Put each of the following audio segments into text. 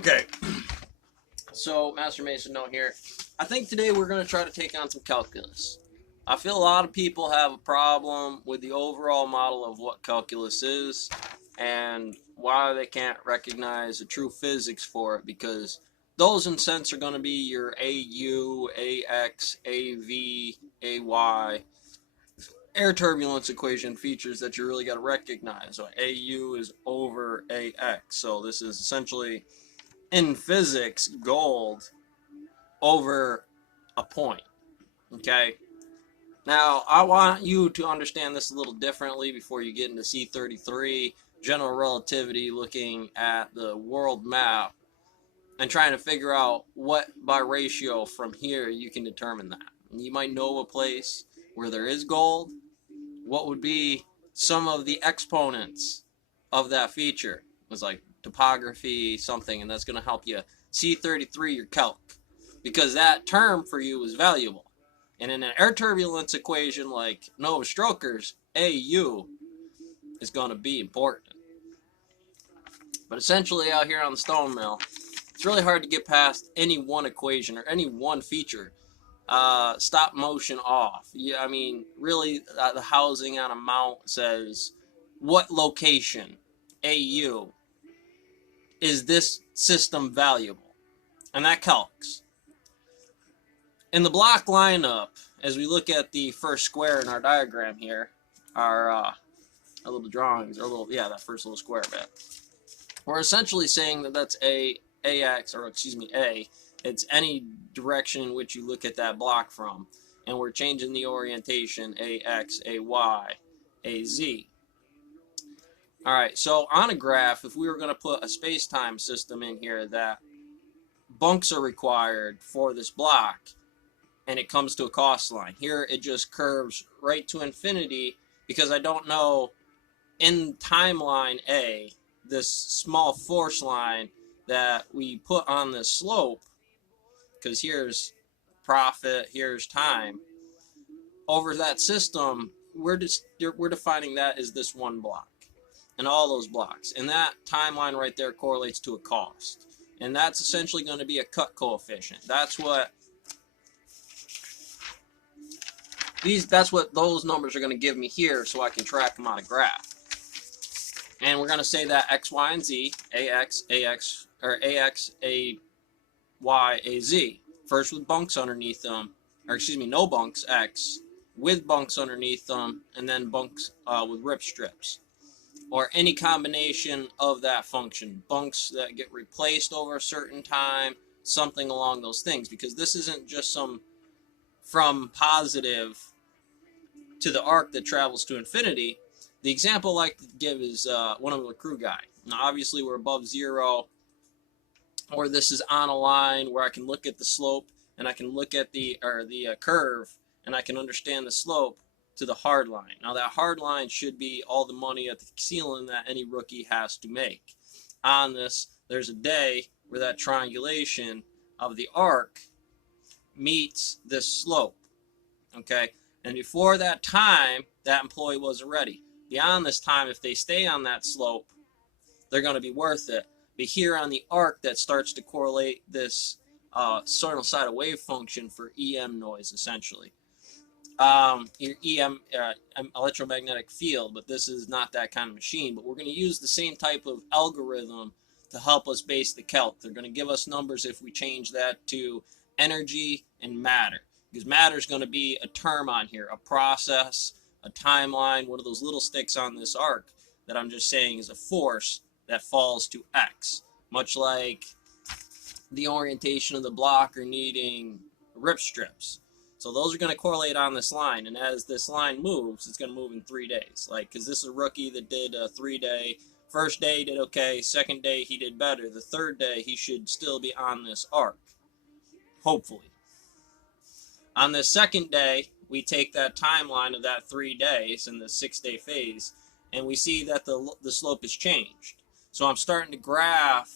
Okay, so Master Mason note here. I think today we're going to try to take on some calculus. I feel a lot of people have a problem with the overall model of what calculus is and why they can't recognize the true physics for it, because those in sense are going to be your AU, AX, AV, AY, air turbulence equation features that you really got to recognize. So AU is over AX. So this is essentially in physics gold over a point. Okay, now I want you to understand this a little differently before you get into C33 general relativity, looking at the world map and trying to figure out what by ratio from here you can determine that. And you might know a place where there is gold. What would be some of the exponents of that feature? It's like topography, something, and that's going to help you C33 your calc, because that term for you is valuable. And in an air turbulence equation like Nova Stroker's, AU is going to be important. But essentially out here on the stone mill, it's really hard to get past any one equation or any one feature. Stop motion off. Yeah, I mean, really, the housing on a mount says what location, AU, is this system valuable? And that calcs. In the block lineup, as we look at the first square in our diagram here, our little drawings, that first little square bit, we're essentially saying that that's AX, or excuse me, A. It's any direction in which you look at that block from. And we're changing the orientation AX, AY, AZ. Alright, so on a graph, if we were going to put a space-time system in here that bunks are required for this block, and it comes to a cost line. Here it just curves right to infinity, because I don't know in timeline A, this small force line that we put on this slope, because here's profit, here's time. Over that system, we're defining that as this one block and all those blocks. And that timeline right there correlates to a cost. And that's essentially going to be a cut coefficient. That's what those numbers are going to give me here, so I can track them on a graph. And we're going to say that X, Y, and Z, AX, AX, or AX, AY, AZ. First with bunks underneath them, or excuse me, no bunks, X, with bunks underneath them, and then bunks with rip strips. Or any combination of that function. Bunks that get replaced over a certain time, something along those things. Because this isn't just some from positive to the arc that travels to infinity. The example I like to give is one of the crew guy. Now obviously we're above zero, or this is on a line where I can look at the slope and I can look at the curve and I can understand the slope to the hard line. Now that hard line should be all the money at the ceiling that any rookie has to make. On this, there's a day where that triangulation of the arc meets this slope. Okay, and before that time, that employee wasn't ready. Beyond this time, if they stay on that slope, they're going to be worth it. But here on the arc, that starts to correlate this sinusoidal wave function for EM noise, essentially. Your EM, electromagnetic field, but this is not that kind of machine. But we're going to use the same type of algorithm to help us base the calc. They're going to give us numbers if we change that to energy and matter. Because matter is going to be a term on here, a process, a timeline, one of those little sticks on this arc that I'm just saying is a force that falls to X. Much like the orientation of the block or needing rip strips. So those are going to correlate on this line, and as this line moves, it's going to move in 3 days. Like, because this is a rookie that did a 3-day. First day he did okay, second day he did better. The third day he should still be on this arc, hopefully. On the second day, we take that timeline of that 3 days in the 6-day phase, and we see that the slope has changed. So I'm starting to graph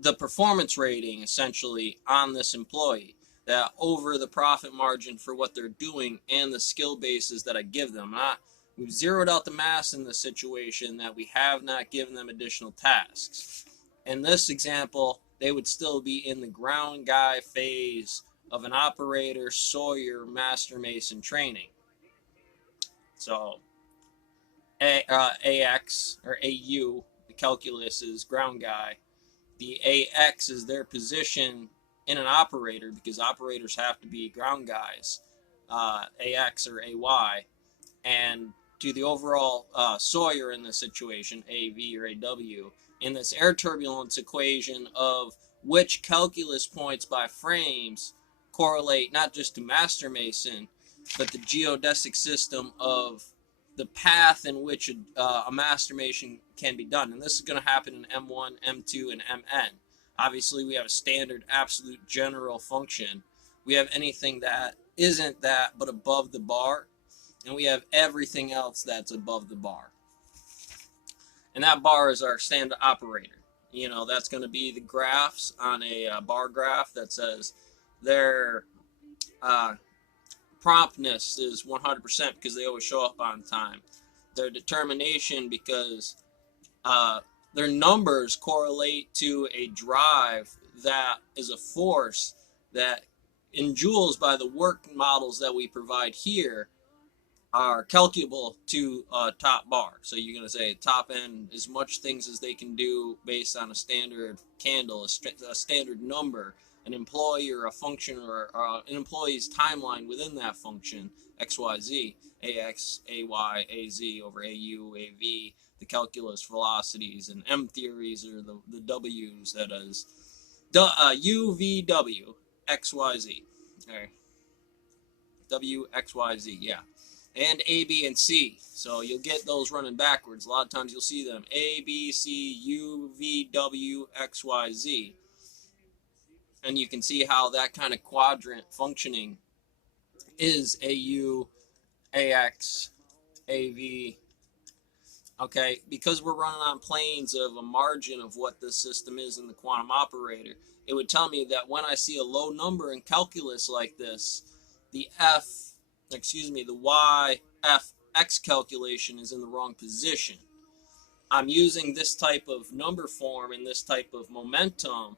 the performance rating, essentially, on this employee, that over the profit margin for what they're doing and the skill bases that I give them. I'm not We've zeroed out the mass in this situation that we have not given them additional tasks. In this example, they would still be in the ground guy phase of an operator, Sawyer, master mason training. So AX or AU, the calculus is ground guy. The AX is their position in an operator because operators have to be ground guys, AX or AY. And to the overall Sawyer in this situation, AV or AW, in this air turbulence equation of which calculus points by frames correlate not just to master mason, but the geodesic system of the path in which a master mason can be done. And this is going to happen in M1, M2, and MN. Obviously, we have a standard absolute general function. We have anything that isn't that but above the bar, and we have everything else that's above the bar. And that bar is our standard operator. You know, that's going to be the graphs on a bar graph that says their promptness is 100% because they always show up on time. Their determination because their numbers correlate to a drive that is a force that in joules by the work models that we provide here are calculable to top bar. So you're going to say top end as much things as they can do based on a standard candle, a standard number, an employee or a function or an employee's timeline within that function, XYZ, AX, AY, AZ over AU, AV, the calculus velocities, and M theories are the W's, that is UVW, XYZ, or WXYZ, yeah. And A, B, and C. So you'll get those running backwards. A lot of times you'll see them A, B, C, U, V, W, X, Y, Z. And you can see how that kind of quadrant functioning is AU, AX, AV. Okay, because we're running on planes of a margin of what this system is in the quantum operator, it would tell me that when I see a low number in calculus like this, the YFX calculation is in the wrong position. I'm using this type of number form and this type of momentum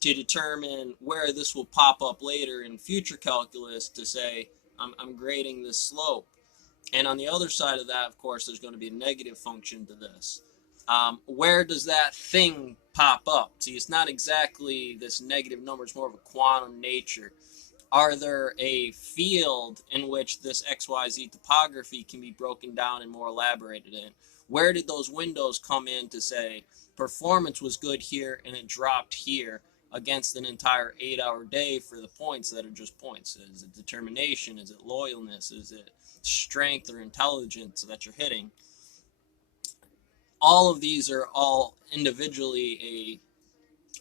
to determine where this will pop up later in future calculus to say I'm grading this slope. And on the other side of that, of course, there's going to be a negative function to this. Where does that thing pop up? See, it's not exactly this negative number. It's more of a quantum nature. Are there a field in which this XYZ topography can be broken down and more elaborated in? Where did those windows come in to say performance was good here and it dropped here against an entire 8-hour day for the points that are just points? Is it determination? Is it loyalness? Is it strength or intelligence that you're hitting? All of these are all individually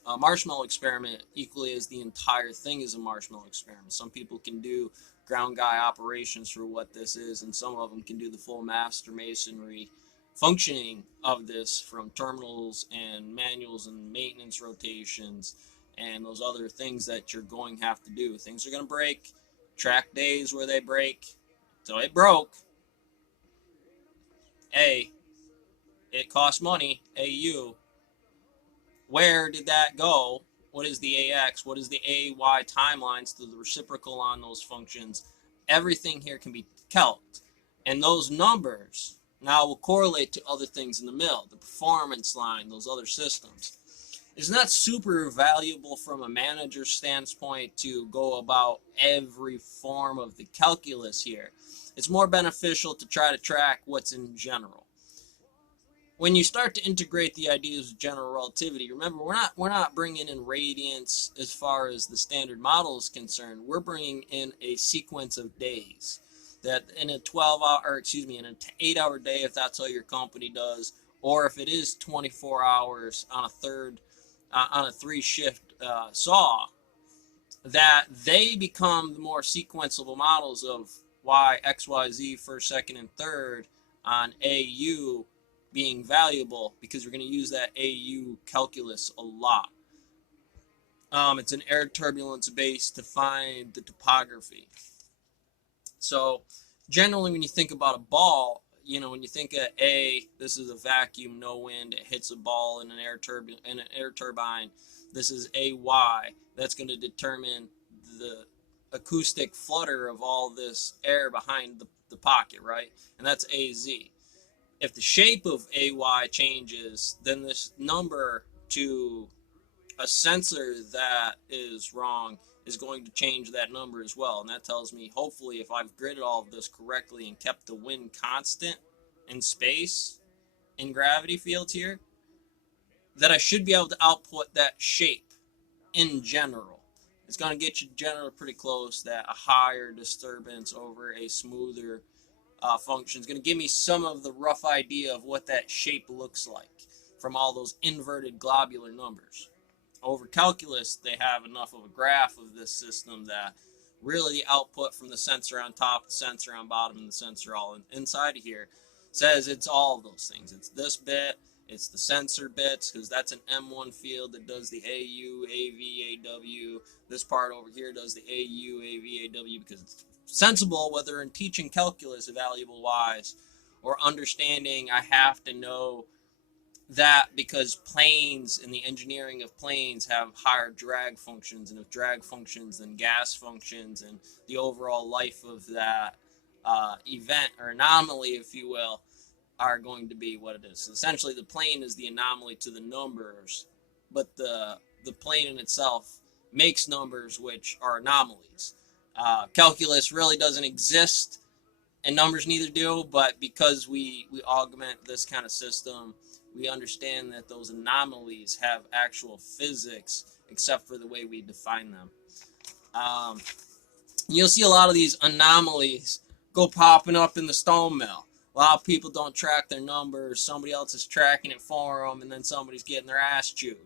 a marshmallow experiment, equally as the entire thing is a marshmallow experiment. Some people can do ground guy operations for what this is, and some of them can do the full master masonry functioning of this from terminals and manuals and maintenance rotations and those other things that you're going to have to do. Things are going to break, track days where they break. So it broke. A, it cost money, AU. Where did that go? What is the AX? What is the AY timelines to the reciprocal on those functions? Everything here can be calced. And those numbers now will correlate to other things in the middle, the performance line, those other systems. It's not super valuable from a manager's standpoint to go about every form of the calculus here. It's more beneficial to try to track what's in general. When you start to integrate the ideas of general relativity, remember we're not bringing in radiance as far as the standard model is concerned. We're bringing in a sequence of days that in a 8-hour day, if that's how your company does, or if it is 24 hours on a 3-shift saw, that they become the more sequenceable models of Y, X, Y, Z, first, second, and third on AU being valuable, because we're going to use that AU calculus a lot. It's an air turbulence base to find the topography. So generally when you think about a ball, when you think of A, this is a vacuum, no wind. It hits a ball in an air turbine. This is AY. That's going to determine the acoustic flutter of all this air behind the pocket, right? And that's AZ. If the shape of AY changes, then this number to a sensor that is wrong is going to change that number as well. And that tells me, hopefully, if I've gridded all of this correctly and kept the wind constant in space, in gravity fields here, that I should be able to output that shape in general. It's going to get you generally pretty close, that a higher disturbance over a smoother function is going to give me some of the rough idea of what that shape looks like from all those inverted globular numbers. Over calculus, they have enough of a graph of this system that really the output from the sensor on top, the sensor on bottom, and the sensor all inside of here says it's all of those things. It's this bit, it's the sensor bits, because that's an M1 field that does the AU, AV, AW. This part over here does the AU, AV, AW, because it's sensible, whether in teaching calculus valuable wise or understanding, I have to know that, because planes and the engineering of planes have higher drag functions, and if drag functions, then gas functions, and the overall life of that event or anomaly, if you will, are going to be what it is. So essentially, the plane is the anomaly to the numbers, but the plane in itself makes numbers which are anomalies. Calculus really doesn't exist, and numbers neither do, but because we augment this kind of system, we understand that those anomalies have actual physics, except for the way we define them. You'll see a lot of these anomalies go popping up in the stone mill. A lot of people don't track their numbers. Somebody else is tracking it for them, and then somebody's getting their ass chewed.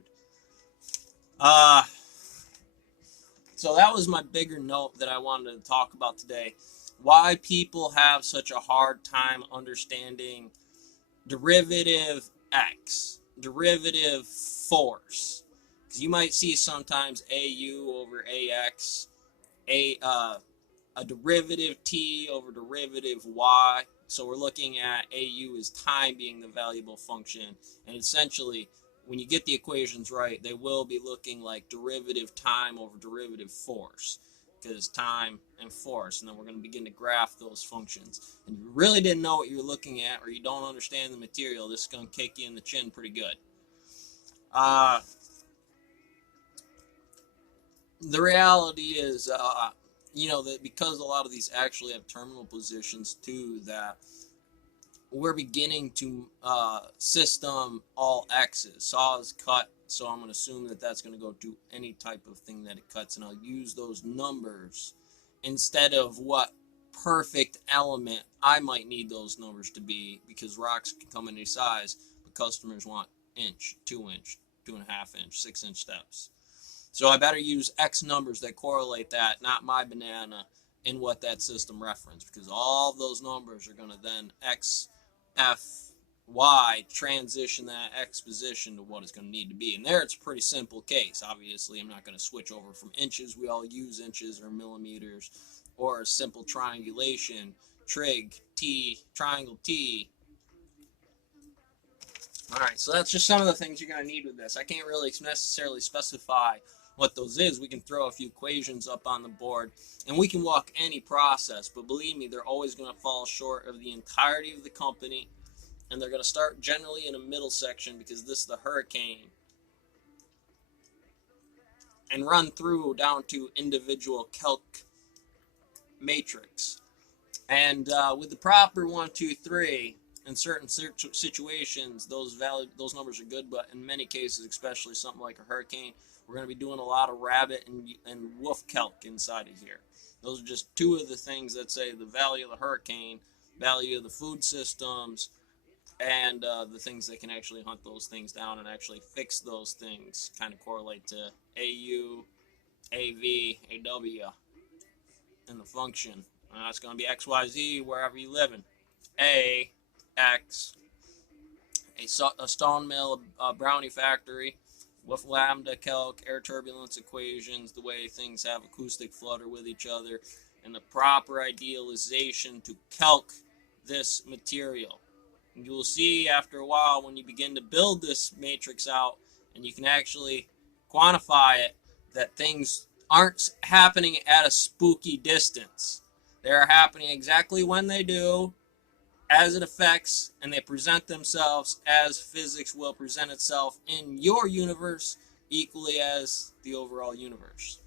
So that was my bigger note that I wanted to talk about today. Why people have such a hard time understanding derivative X, derivative force. Because you might see sometimes AU over AX, a derivative T over derivative Y. So we're looking at AU as time being the valuable function. And essentially, when you get the equations right, they will be looking like derivative time over derivative force, because time and force, and then we're going to begin to graph those functions. And you really didn't know what you were looking at, or you don't understand the material, this is going to kick you in the chin pretty good. The reality is, that because a lot of these actually have terminal positions too, that we're beginning to system all X's. Saw is cut, so I'm going to assume that that's going to go to any type of thing that it cuts, and I'll use those numbers instead of what perfect element I might need those numbers to be, because rocks can come in any size, but customers want inch, 2 inch, 2.5 inch, 6 inch steps. So I better use X numbers that correlate that, not my banana, in what that system referenced, because all of those numbers are going to then X, F, Y transition that X position to what it's going to need to be. And there it's a pretty simple case. Obviously, I'm not going to switch over from inches. We all use inches or millimeters, or a simple triangulation, trig, T, triangle T. Alright, so that's just some of the things you're going to need with this. I can't really necessarily specify what those is. We can throw a few equations up on the board, and we can walk any process, but believe me, they're always going to fall short of the entirety of the company, and they're going to start generally in a middle section, because this is the hurricane, and run through down to individual calc matrix. And with the proper 1, 2, 3, in certain situations, those numbers are good, but in many cases, especially something like a hurricane, we're going to be doing a lot of rabbit and wolf calc inside of here. Those are just two of the things that say the value of the hurricane, value of the food systems, and the things that can actually hunt those things down and actually fix those things kind of correlate to AU, AV, AW, and the function. It's going to be XYZ wherever you live in. A, X, a stone mill, a brownie factory, with lambda, calc, air turbulence equations, the way things have acoustic flutter with each other, and the proper idealization to calc this material. And you will see after a while when you begin to build this matrix out and you can actually quantify it that things aren't happening at a spooky distance. They are happening exactly when they do, as it affects, and they present themselves as physics will present itself in your universe equally as the overall universe.